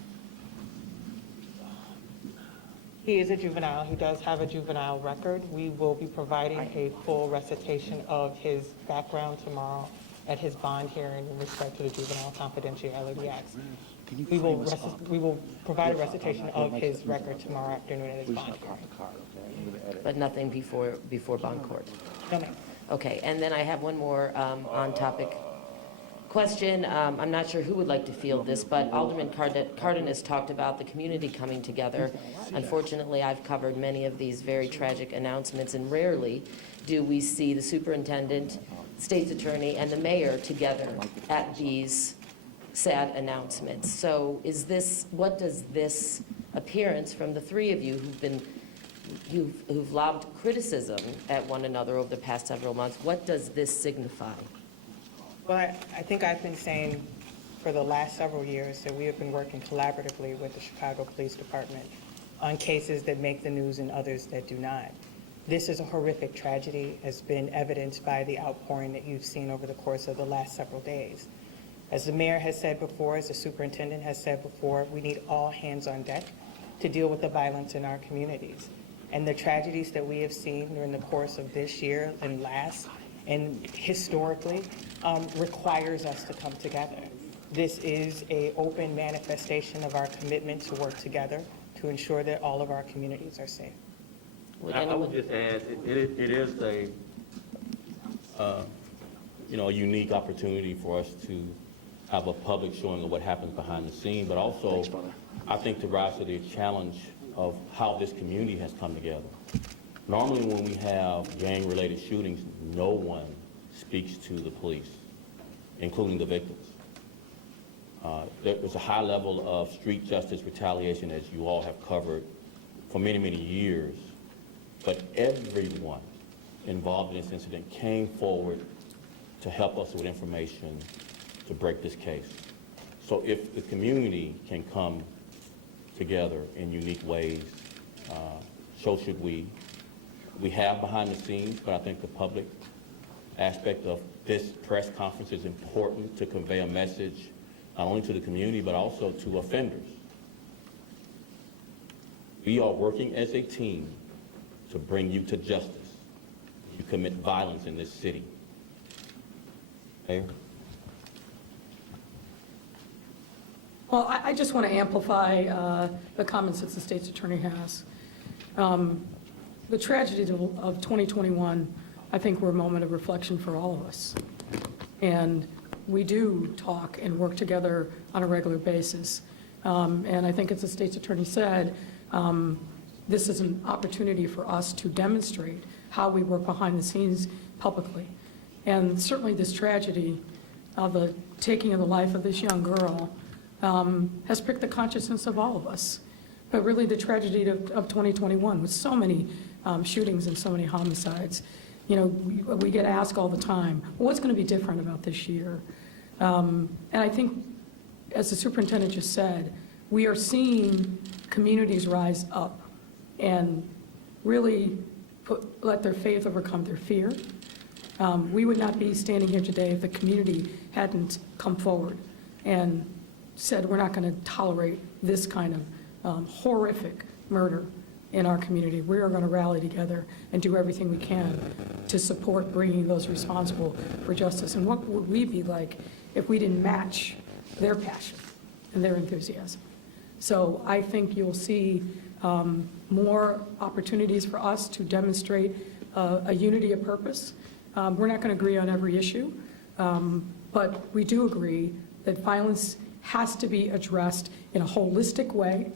He is a juvenile. He does have a juvenile record. We will be providing a full recitation of his background tomorrow at his bond hearing in respect to the Juvenile Confidentiality Act. We will provide a recitation of his record tomorrow afternoon at his bond hearing. But nothing before bond court? No, ma'am. Okay, and then I have one more on-topic question. I'm not sure who would like to field this, but Alderman Cardenas talked about the community coming together. Unfortunately, I've covered many of these very tragic announcements, and rarely do we see the superintendent, state's attorney, and the mayor together at these sad announcements. So what does this appearance from the three of you who've lobbed criticism at one another over the past several months, what does this signify? Well, I think I've been saying for the last several years that we have been working collaboratively with the Chicago Police Department on cases that make the news and others that do not. This is a horrific tragedy, has been evidenced by the outpouring that you've seen over the course of the last several days. As the mayor has said before, as the superintendent has said before, we need all hands on deck to deal with the violence in our communities. And the tragedies that we have seen during the course of this year and last, and historically, requires us to come together. This is an open manifestation of our commitment to work together to ensure that all of our communities are safe. I would just add, it is a unique opportunity for us to have a public showing of what happens behind the scene, but also, I think, to rise to the challenge of how this community has come together. Normally, when we have gang-related shootings, no one speaks to the police, including the victims. There's a high level of street justice retaliation, as you all have covered for many, many years. But everyone involved in this incident came forward to help us with information to break this case. So if the community can come together in unique ways, so should we. We have behind the scenes, but I think the public aspect of this press conference is important to convey a message not only to the community, but also to offenders. We are working as a team to bring you to justice. You commit violence in this city. Mayor? Well, I just want to amplify the comments that the state's attorney has. The tragedy of 2021, I think, were a moment of reflection for all of us. And we do talk and work together on a regular basis. And I think, as the state's attorney said, this is an opportunity for us to demonstrate how we work behind the scenes publicly. And certainly this tragedy of the taking of the life of this young girl has pricked the consciousness of all of us. But really the tragedy of 2021 with so many shootings and so many homicides. You know, we get asked all the time, well, what's going to be different about this year? And I think, as the superintendent just said, we are seeing communities rise up and really let their faith overcome their fear. We would not be standing here today if the community hadn't come forward and said we're not going to tolerate this kind of horrific murder in our community. We are going to rally together and do everything we can to support bringing those responsible for justice. And what would we be like if we didn't match their passion and their enthusiasm? So I think you'll see more opportunities for us to demonstrate a unity of purpose. We're not going to agree on every issue, but we do agree that violence has to be addressed in a holistic way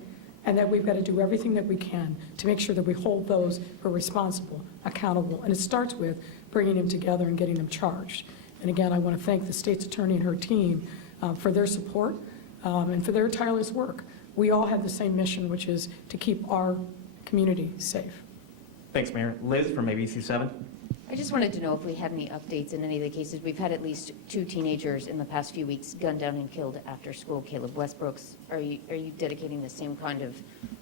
and that we've got to do everything that we can to make sure that we hold those who are responsible accountable. And it starts with bringing them together and getting them charged. And again, I want to thank the state's attorney and her team for their support and for their tireless work. We all have the same mission, which is to keep our community safe. Thanks, Mayor. Liz from ABC7. I just wanted to know if we had any updates in any of the cases. We've had at least 2 teenagers in the past few weeks gunned down and killed after school. Caleb Westbrooks, are you dedicating the same kind of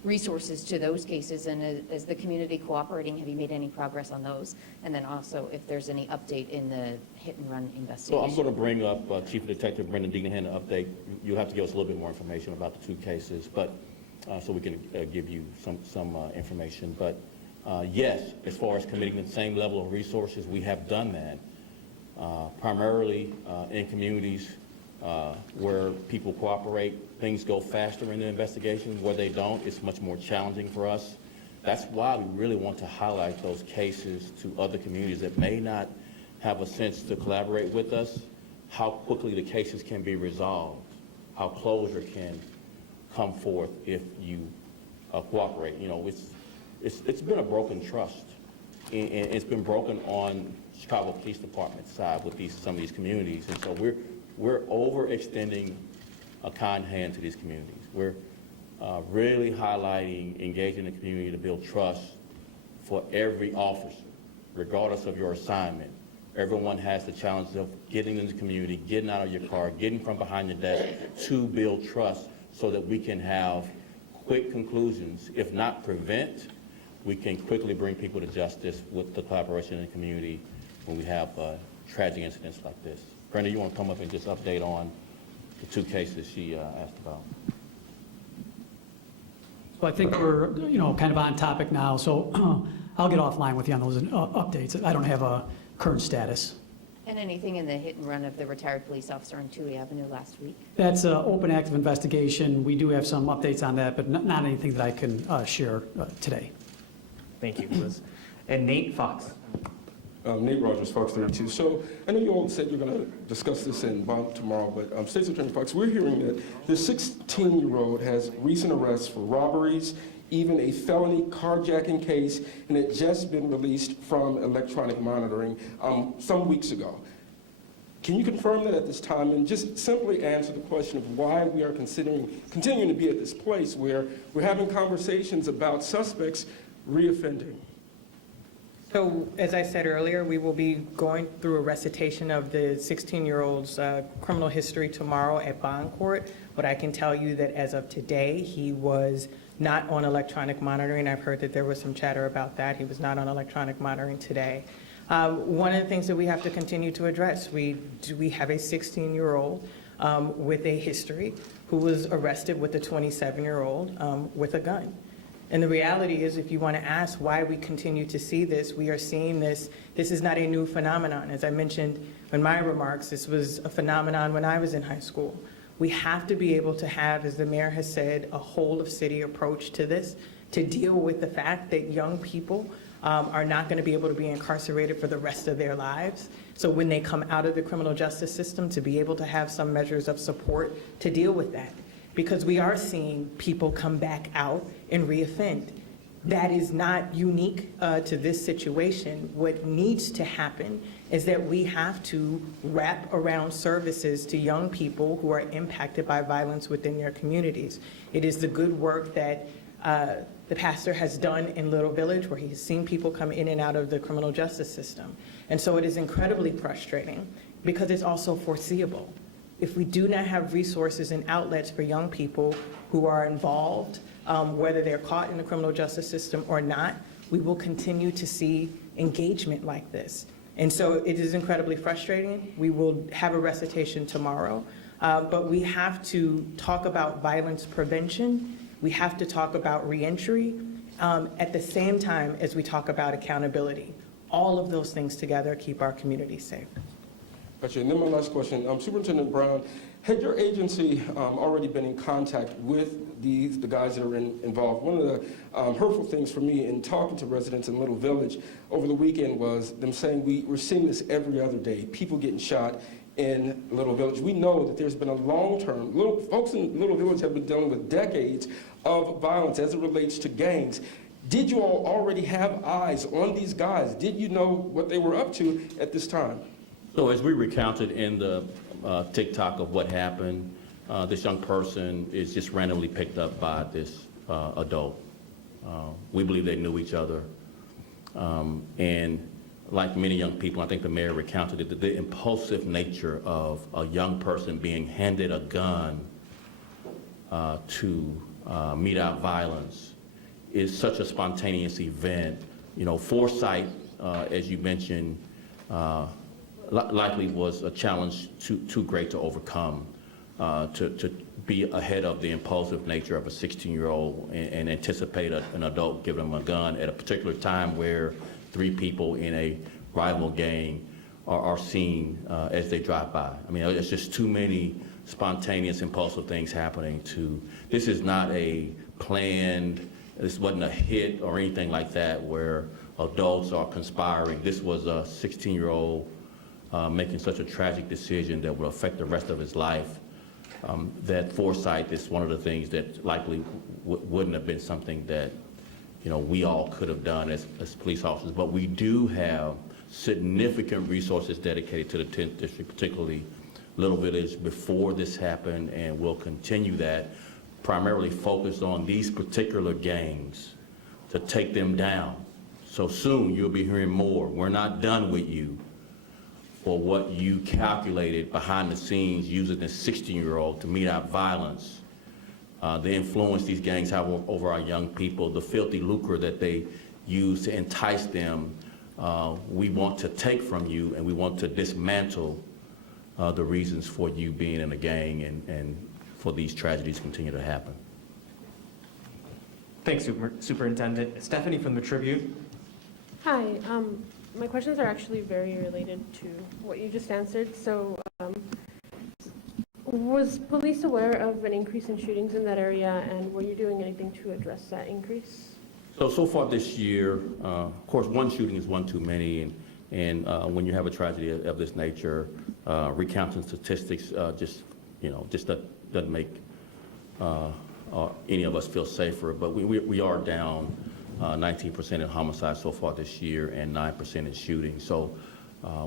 resources to those cases? And is the community cooperating? Have you made any progress on those? And then also, if there's any update in the hit-and-run So investigation? I'm going to bring up Chief Detective Brendan Deignahan to update. You'll have to give us a little bit more information about the 2 cases, but so we can give you some information. But yes, as far as committing the same level of resources, we have done that, primarily in communities where people cooperate. Things go faster in the investigation. Where they don't, it's much more challenging for us. That's why we really want to highlight those cases to other communities that may not have a sense to collaborate with us, how quickly the cases can be resolved, how closure can come forth if you cooperate. You know, it's been a broken trust, and it's been broken on Chicago Police Department side with some of these communities, and so we're overextending a kind hand to these communities. We're really highlighting engaging the community to build trust for every officer, regardless of your assignment. Everyone has the challenge of getting in the community, getting out of your car, getting from behind your desk to build trust so that we can have quick conclusions. If not prevent, we can quickly bring people to justice with the collaboration in the community when we have tragic incidents like this. Brenda, you want to come up and just update on the 2 cases she asked about? So I think we're, kind of on topic now, so I'll get offline with you on those updates. I don't have a current status. And anything in the hit-and-run of the retired police officer on Toohey Avenue last week? That's an open active investigation. We do have some updates on that, but not anything that I can share today. Thank you, Liz. And Nate Fox. Nate Rogers, Fox 32. So I know you all said you're going to discuss this in bond tomorrow, but State's Attorney Fox, we're hearing that the 16-year-old has recent arrests for robberies, even a felony carjacking case, and it just been released from electronic monitoring some weeks ago. Can you confirm that at this time and just simply answer the question of why we are continuing to be at this place where we're having conversations about suspects reoffending? So, as I said earlier, we will be going through a recitation of the 16-year-old's criminal history tomorrow at bond court. But I can tell you that as of today, he was not on electronic monitoring. I've heard that there was some chatter about that. He was not on electronic monitoring today. One of the things that we have to continue to address, we have a 16-year-old with a history who was arrested with a 27-year-old with a gun. And the reality is, if you want to ask why we continue to see this, we are seeing this. This is not a new phenomenon. As I mentioned in my remarks, this was a phenomenon when I was in high school. We have to be able to have, as the mayor has said, a whole-of-city approach to this to deal with the fact that young people are not going to be able to be incarcerated for the rest of their lives. So when they come out of the criminal justice system, to be able to have some measures of support to deal with that. Because we are seeing people come back out and reoffend. That is not unique to this situation. What needs to happen is that we have to wrap around services to young people who are impacted by violence within their communities. It is the good work that the pastor has done in Little Village, where he has seen people come in and out of the criminal justice system. And so it is incredibly frustrating because it's also foreseeable. If we do not have resources and outlets for young people who are involved, whether they're caught in the criminal justice system or not, we will continue to see engagement like this. And so it is incredibly frustrating. We will have a recitation tomorrow, but we have to talk about violence prevention. We have to talk about reentry at the same time as we talk about accountability. All of those things together keep our community safe. Gotcha. And then my last question, Superintendent Brown, had your agency already been in contact with the guys that are involved? One of the hurtful things for me in talking to residents in Little Village over the weekend was them saying we're seeing this every other day, people getting shot in Little Village. We know that there's been a long-term, folks in Little Village have been dealing with decades of violence as it relates to gangs. Did you all already have eyes on these guys? Did you know what they were up to at this time? So as we recounted in the TikTok of what happened, this young person is just randomly picked up by this adult. We believe they knew each other. And like many young people, I think the mayor recounted it, the impulsive nature of a young person being handed a gun to mete out violence is such a spontaneous event. You know, foresight, as you mentioned, likely was a challenge too great to overcome, to be ahead of the impulsive nature of a 16-year-old and anticipate an adult giving him a gun at a particular time where 3 people in a rival gang are seen as they drive by. I mean, there's just too many spontaneous, impulsive things happening this is not a planned, this wasn't a hit or anything like that where adults are conspiring. This was a 16-year-old making such a tragic decision that will affect the rest of his life. That foresight is one of the things that likely wouldn't have been something that, you know, we all could have done as police officers. But we do have significant resources dedicated to the 10th District, particularly Little Village, before this happened, and we'll continue that, primarily focused on these particular gangs to take them down. So soon you'll be hearing more. We're not done with you for what you calculated behind the scenes using this 16-year-old to mete out violence, the influence these gangs have over our young people, the filthy lucre that they use to entice them. We want to take from you, and we want to dismantle the reasons for you being in a gang and for these tragedies continue to happen. Thanks, Superintendent. Stephanie from the Tribune. Hi, my questions are actually very related to what you just answered. So, was police aware of an increase in shootings in that area, and were you doing anything to address that increase? So far this year, of course, one shooting is one too many, and when you have a tragedy of this nature, recounting statistics just doesn't make any of us feel safer. But we are down 19% in homicides so far this year and 9% in shooting. So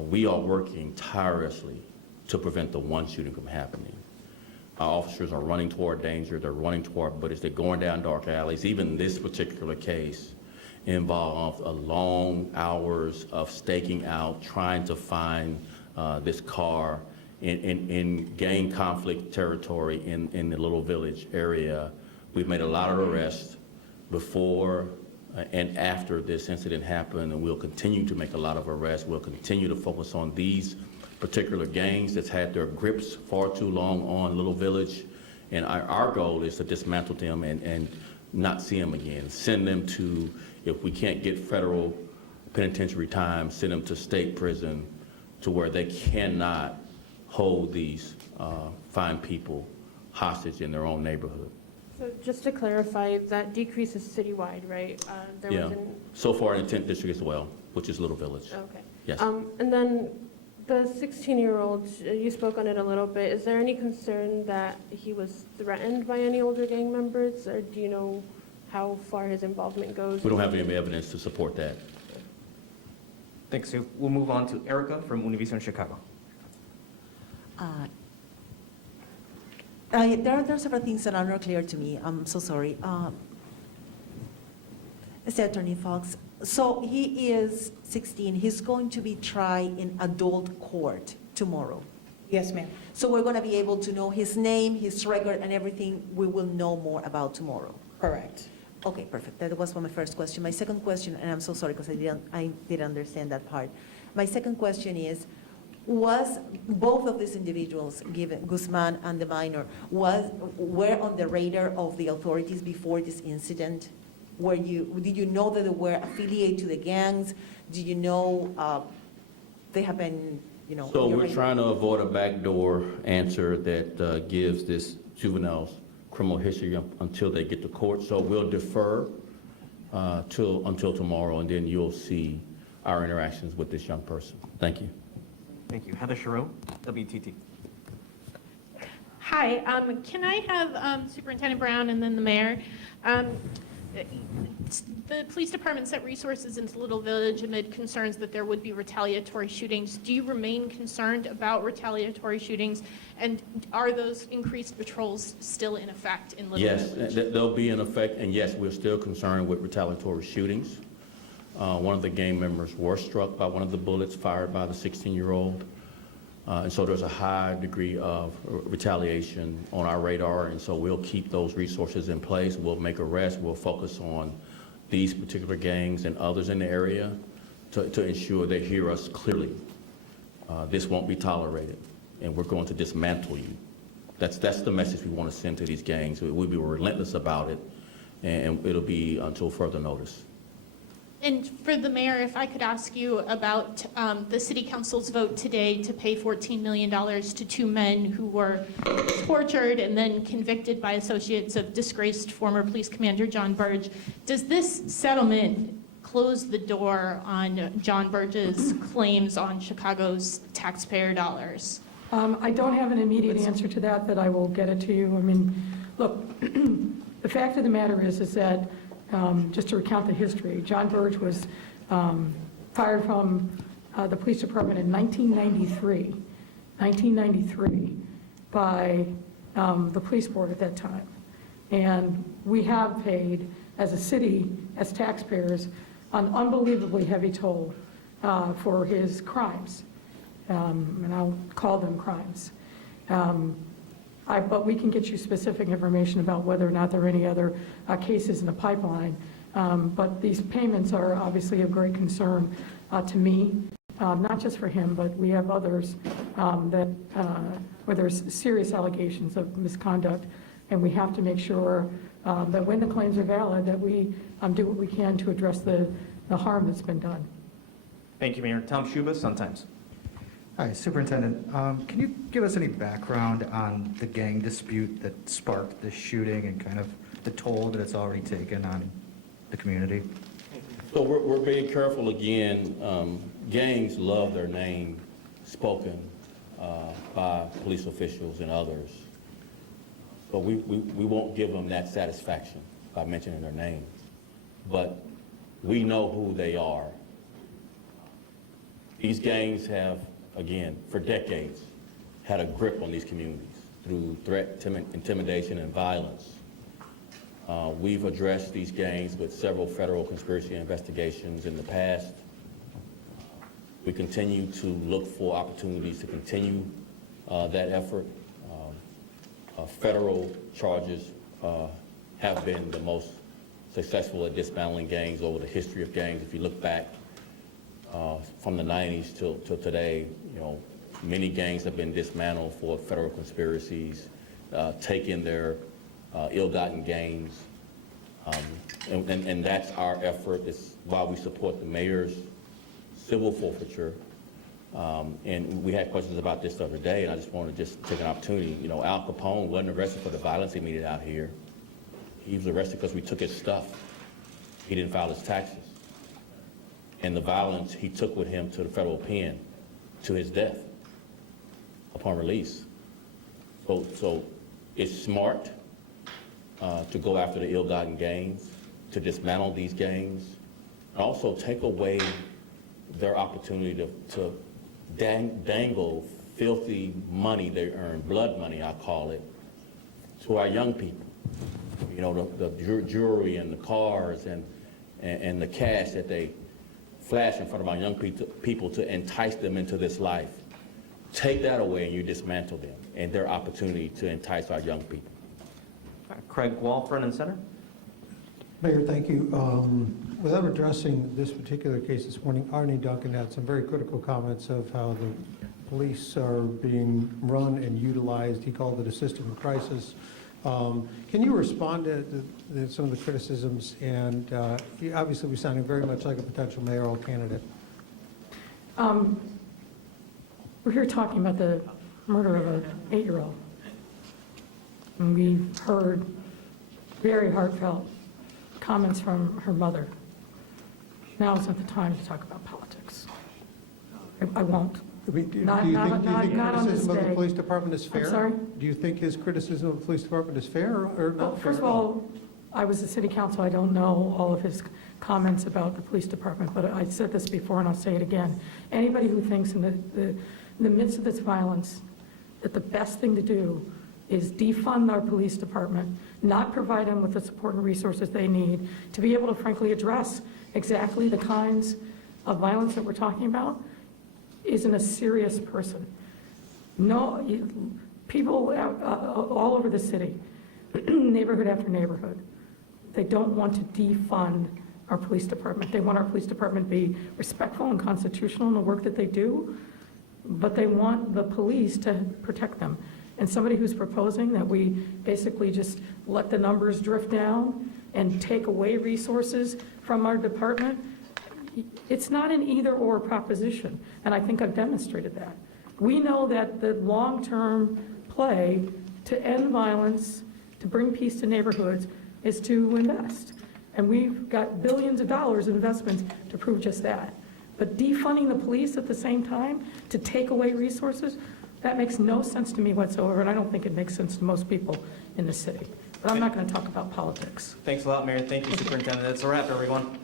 we are working tirelessly to prevent the one shooting from happening. Our officers are running toward danger, they're running toward bullets, they're going down dark alleys. Even this particular case involved long hours of staking out, trying to find this car in gang conflict territory in the Little Village area. We've made a lot of arrests before and after this incident happened, and we'll continue to make a lot of arrests. We'll continue to focus on these particular gangs that's had their grips far too long on Little Village, and our goal is to dismantle them and not see them again. Send them to, if we can't get federal penitentiary time, send them to state prison to where they cannot hold these fine people hostage in their own neighborhood. So just to clarify, that decrease is citywide, right? Yeah, so far in the 10th District as well, which is Little Village. Okay. Yes. And then the 16-year-old, you spoke on it a little bit. Is there any concern that he was threatened by any older gang members, or do you know how far his involvement goes? We don't have any evidence to support that. Thanks, Sue. We'll move on to Erica from Univision Chicago. There are several things that are not clear to me. I'm so sorry. Mr. Attorney Fox, so he is 16. He's going to be tried in adult court tomorrow. Yes, ma'am. So we're going to be able to know his name, his record, and everything we will know more about tomorrow. Correct. Okay, perfect. That was my first question. My second question, and I'm so sorry because I didn't understand that part. My second question is, was both of these individuals, given Guzman and the minor, were on the radar of the authorities before this incident? Did you know that they were affiliated to the gangs? Did you know they have been, So we're trying to avoid a backdoor answer that gives this juvenile's criminal history until they get to court. So we'll defer until tomorrow, and then you'll see our interactions with this young person. Thank you. Thank you. Heather Sharon, WTT. Hi, can I have Superintendent Brown and then the mayor? The police department sent resources into Little Village amid concerns that there would be retaliatory shootings. Do you remain concerned about retaliatory shootings? And are those increased patrols still in effect in Little Village? Yes, they'll be in effect, and yes, we're still concerned with retaliatory shootings. One of the gang members were struck by one of the bullets fired by the 16-year-old. And so there's a high degree of retaliation on our radar, and so we'll keep those resources in place. We'll make arrests. We'll focus on these particular gangs and others in the area to ensure they hear us clearly. This won't be tolerated, and we're going to dismantle you. That's the message we want to send to these gangs. We'll be relentless about it, and it'll be until further notice. And for the mayor, if I could ask you about the city council's vote today to pay $14 million to two men who were tortured and then convicted by associates of disgraced former police commander John Burge. Does this settlement close the door on John Burge's claims on Chicago's taxpayer dollars? I don't have an immediate answer to that, but I will get it to you. I mean, look, the fact of the matter is that just to recount the history, John Burge was fired from the police department in 1993 by the police board at that time. And we have paid, as a city, as taxpayers, an unbelievably heavy toll for his crimes. And I'll call them crimes. But we can get you specific information about whether or not there are any other cases in the pipeline. But these payments are obviously of great concern to me, not just for him, but we have others that where there's serious allegations of misconduct, and we have to make sure that when the claims are valid, that we do what we can to address the harm that's been done. Thank you, Mayor. Tom Schuba, Sun-Times. Hi, Superintendent. Can you give us any background on the gang dispute that sparked the shooting and kind of the toll that it's already taken on the community? So we're being careful again. Gangs love their name spoken by police officials and others. So we won't give them that satisfaction by mentioning their names. But we know who they are. These gangs have, again, for decades, had a grip on these communities through threat, intimidation, and violence. We've addressed these gangs with several federal conspiracy investigations in the past. We continue to look for opportunities to continue that effort. Federal charges have been the most successful at dismantling gangs over the history of gangs. If you look back from the 90s till today, you know, many gangs have been dismantled for federal conspiracies, taking their ill-gotten gains. And that's our effort. It's why we support the mayor's civil forfeiture. And we had questions about this the other day, and I just want to just take an opportunity. You know, Al Capone wasn't arrested for the violence he meted out here. He was arrested because we took his stuff. He didn't file his taxes. And the violence he took with him to the federal pen to his death upon release. So it's smart to go after the ill-gotten gains, to dismantle these gangs, and also take away their opportunity to dangle filthy money they earn, blood money I call it, to our young people. You know, the jewelry and the cars and the cash that they flash in front of our young people to entice them into this life. Take that away and you dismantle them and their opportunity to entice our young people. Craig Wall, front and center. Mayor, thank you. Without addressing this particular case this morning, Arnie Duncan had some very critical comments of how the police are being run and utilized. He called it a system of crisis. Can you respond to some of the criticisms? And you obviously was sounding very much like a potential mayoral candidate. We're here talking about the murder of an 8-year-old. And we heard very heartfelt comments from her mother. Now is not the time to talk about politics. I won't. I mean, do you Not- think not- not on this criticism of the day. police department is fair? sorry? Do you think his criticism of the police department is fair or Well, not fair? first of all, I was the city council, I don't know all of his comments about the police department, but I said this before and I'll say it again. Anybody who thinks in the midst of this violence that the best thing to do is defund our police department, not provide them with the support and resources they need to be able to frankly address exactly the kinds of violence that we're talking about, isn't a serious person. No, people all over the city, neighborhood after neighborhood, they don't want to defund our police department. They want our police department to be respectful and constitutional in the work that they do, but they want the police to protect them. And somebody who's proposing that we basically just let the numbers drift down and take away resources from our department, it's not an either-or proposition, and I think I've demonstrated that. We know that the long-term play to end violence, to bring peace to neighborhoods, is to invest. And we've got billions of dollars in investments to prove just that. But defunding the police at the same time to take away resources, that makes no sense to me whatsoever, and I don't think it makes sense to most people in the city. But I'm not going to talk about politics. Thanks a lot, Mayor. Thank you, Superintendent. That's a wrap, everyone.